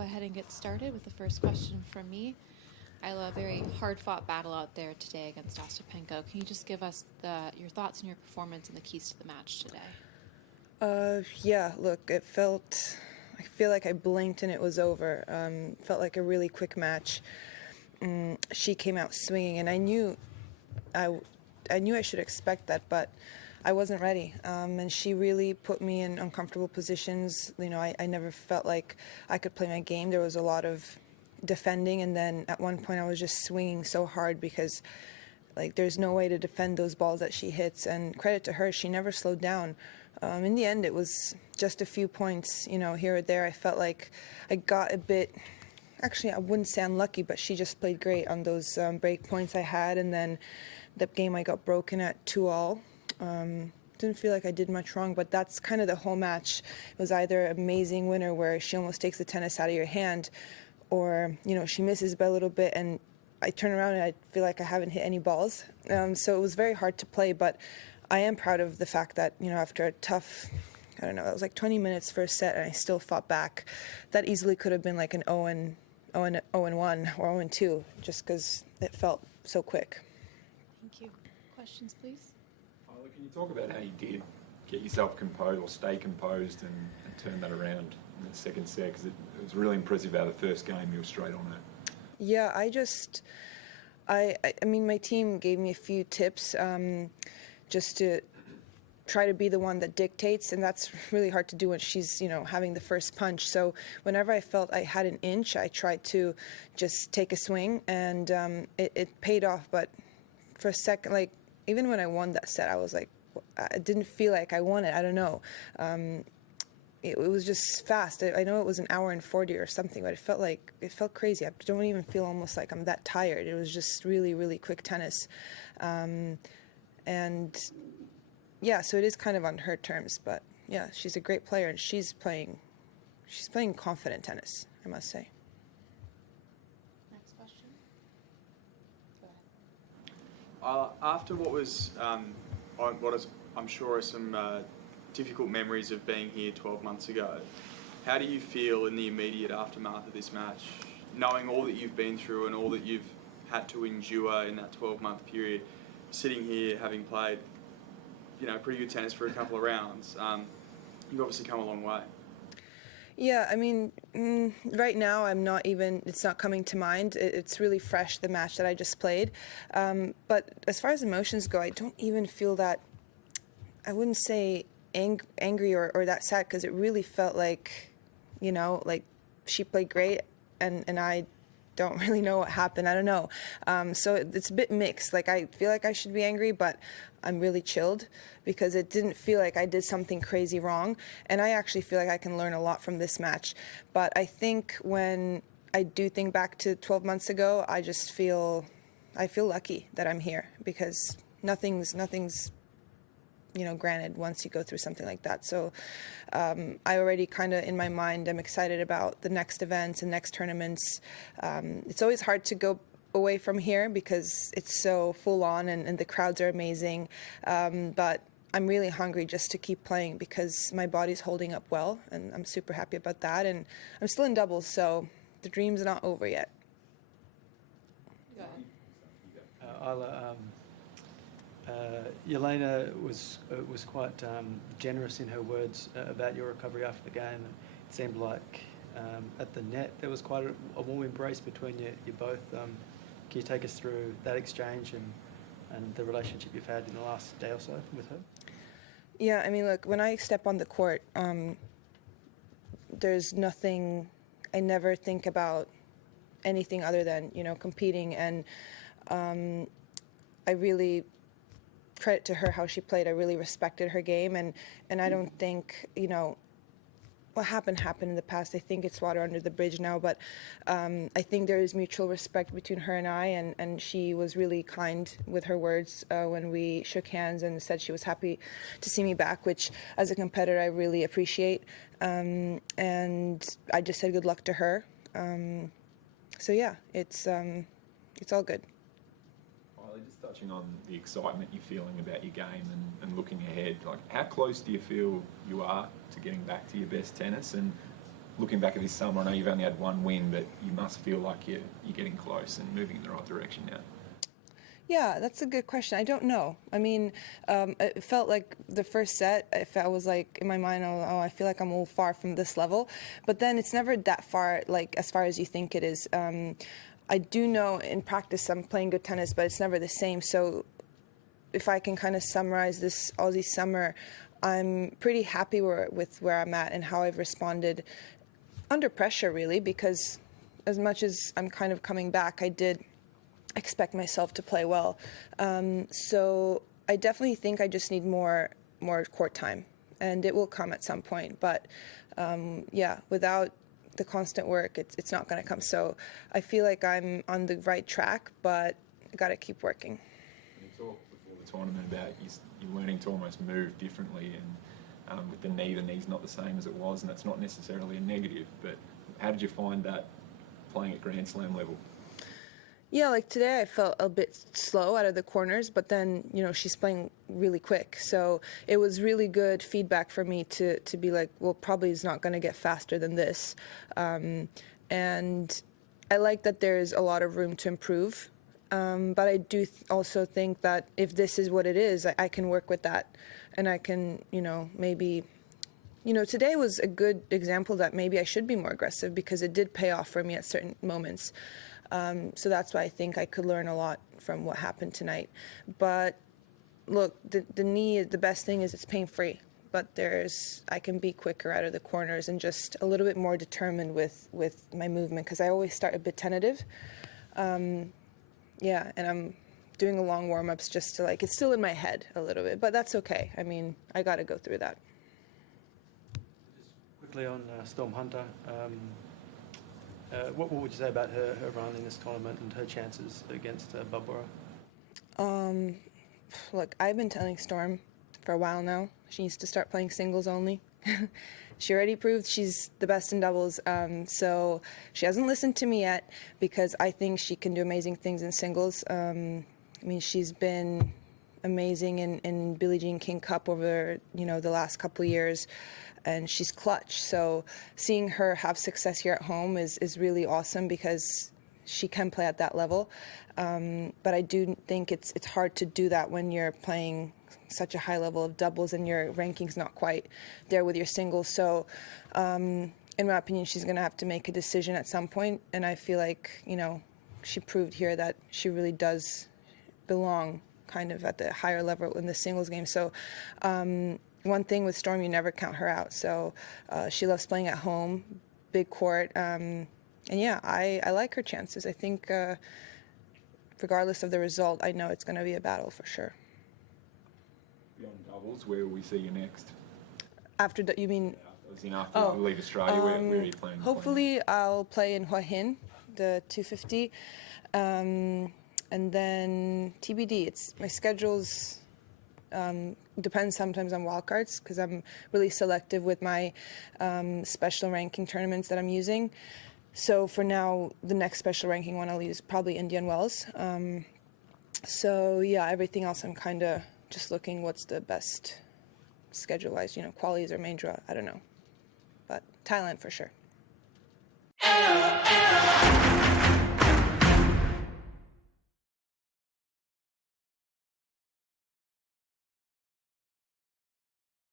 ahead and get started with the first question from me. Ajla, a very hard-fought battle out there today against Ostapenko. Can you just give us your thoughts on your performance and the keys to the match today? Yeah, look, I feel like I blinked and it was over. Felt like a really quick match. She came out swinging, and I knew I should expect that, but I wasn't ready. And she really put me in uncomfortable positions. You know, I never felt like I could play my game. There was a lot of defending, and then at one point I was just swinging so hard because, like, there's no way to defend those balls that she hits. And credit to her, she never slowed down. In the end, it was just a few points, you know, here or there. I felt like I got a bit, actually, I wouldn't say unlucky, but she just played great on those break points I had. And then the game I got broken at 2-all. Didn't feel like I did much wrong, but that's kind of the whole match. It was either an amazing winner where she almost takes the tennis out of your hand, or, you know, she misses by a little bit and I turn around and I feel like I haven't hit any balls. So it was very hard to play, but I am proud of the fact that, you know, after a tough, I don't know, it was like 20 minutes first set and I still fought back. That easily could have been like an 0-1 or 0-2, just because it felt so quick. Thank you. Questions, please? Can you talk about how you did get yourself composed or stay composed and turn that around in the second set? Because it was really impressive how the first game you were straight on it. Yeah, I mean, my team gave me a few tips just to try to be the one that dictates, and that's really hard to do when she's, you know, having the first punch. So whenever I felt I had an inch, I tried to just take a swing, and it paid off. But for a second, like, even when I won that set, I was like, I didn't feel like I won it. I don't know. It was just fast. I know it was an hour and 40 or something, but it felt crazy. I don't even feel almost like I'm that tired. It was just really, really quick tennis. And yeah, so it is kind of on her terms, but yeah, she's a great player and she's playing confident tennis, I must say. Next question. Go ahead. After what was, I'm sure are some difficult memories of being here 12 months ago, how do you feel in the immediate aftermath of this match, knowing all that you've been through and all that you've had to endure in that 12-month period, sitting here having played, you know, pretty good tennis for a couple of rounds? You've obviously come a long way. Yeah, I mean, right now it's not coming to mind. It's really fresh, the match that I just played. But as far as emotions go, I don't even feel that, I wouldn't say angry or that sad, because it really felt like, you know, like she played great and I don't really know what happened. I don't know. So it's a bit mixed. Like, I feel like I should be angry, but I'm really chilled because it didn't feel like I did something crazy wrong. And I actually feel like I can learn a lot from this match. But I think when I do think back to 12 months ago, I feel lucky that I'm here, because nothing's you know, granted once you go through something like that. So I already kind of, in my mind, I'm excited about the next events and next tournaments. It's always hard to go away from here because it's so full on and the crowds are amazing. But I'm really hungry just to keep playing because my body's holding up well, and I'm super happy about that. And I'm still in doubles, so the dream's not over yet. Go ahead. Ajla, Jelena was quite generous in her words about your recovery after the game. It seemed like at the net there was quite a warm embrace between you both. Can you take us through that exchange and the relationship you've had in the last day or so with her? Yeah, I mean, look, when I step on the court, there's nothing, I never think about anything other than, you know, competing. And I really credit to her how she played. I really respected her game, and I don't think, you know, what happened in the past. I think it's water under the bridge now, but I think there is mutual respect between her and I, and she was really kind with her words when we shook hands and said she was happy to see me back, which as a competitor I really appreciate, and I just said good luck to her. So yeah, it's all good. Just touching on the excitement you're feeling about your game and looking ahead, like, how close do you feel you are to getting back to your best tennis, and looking back at this summer, I know you've only had one win, but you must feel like you're getting close and moving in the right direction now. Yeah, that's a good question. I don't know. I mean, it felt like the first set, if I was like in my mind, I feel like I'm a little far from this level. But then it's never that far, like as far as you think it is. I do know in practice I'm playing good tennis, but it's never the same. So if I can kind of summarize this Aussie summer, I'm pretty happy with where I'm at and how I've responded under pressure, really, because as much as I'm kind of coming back, I did expect myself to play well. So I definitely think I just need more court time, and it will come at some point. But yeah, without the constant work, it's not going to come. So I feel like I'm on the right track, but I got to keep working. You talked before the tournament about you're learning to almost move differently, and with the knee's not the same as it was, and that's not necessarily a negative. But how did you find that playing at Grand Slam level? Yeah, like today I felt a bit slow out of the corners, but then, she's playing really quick. So it was really good feedback for me to be like, well, probably is not going to get faster than this. And I like that there's a lot of room to improve. But I do also think that if this is what it is, I can work with that. And I can, maybe... today was a good example that maybe I should be more aggressive because it did pay off for me at certain moments. So that's why I think I could learn a lot from what happened tonight. But look, the knee, the best thing is it's pain-free. But I can be quicker out of the corners and just a little bit more determined with my movement because I always start a bit tentative. Yeah, and I'm doing a long warm-ups just to it's still in my head a little bit, but that's okay. I mean, I got to go through that. Just quickly on Storm Hunter. What would you say about her run in this tournament and her chances against Barbara? Look, I've been telling Storm for a while now. She needs to start playing singles only. She already proved she's the best in doubles, so she hasn't listened to me yet because I think she can do amazing things in singles. I mean, she's been amazing in Billie Jean King Cup over, the last couple of years. And she's clutch. So seeing her have success here at home is really awesome because she can play at that level. But I do think it's hard to do that when you're playing such a high level of doubles and your ranking's not quite there with your singles. So in my opinion, she's going to have to make a decision at some point. And I feel like, she proved here that she really does belong kind of at the higher level in the singles game. So one thing with Storm, you never count her out. So she loves playing at home, big court. And yeah, I like her chances. I think regardless of the result, I know it's going to be a battle for sure. Beyond doubles, where will we see you next? After you mean? After you leave Australia, where are you playing? Hopefully I'll play in Hua Hin, the 250. And then TBD. My schedule's... depends sometimes on wildcards because I'm really selective with my special ranking tournaments that I'm using. So for now, the next special ranking one I'll use probably Indian Wells. So yeah, everything else I'm kind of just looking what's the best schedule-wise, qualies or main draw, I don't know. But Thailand for sure.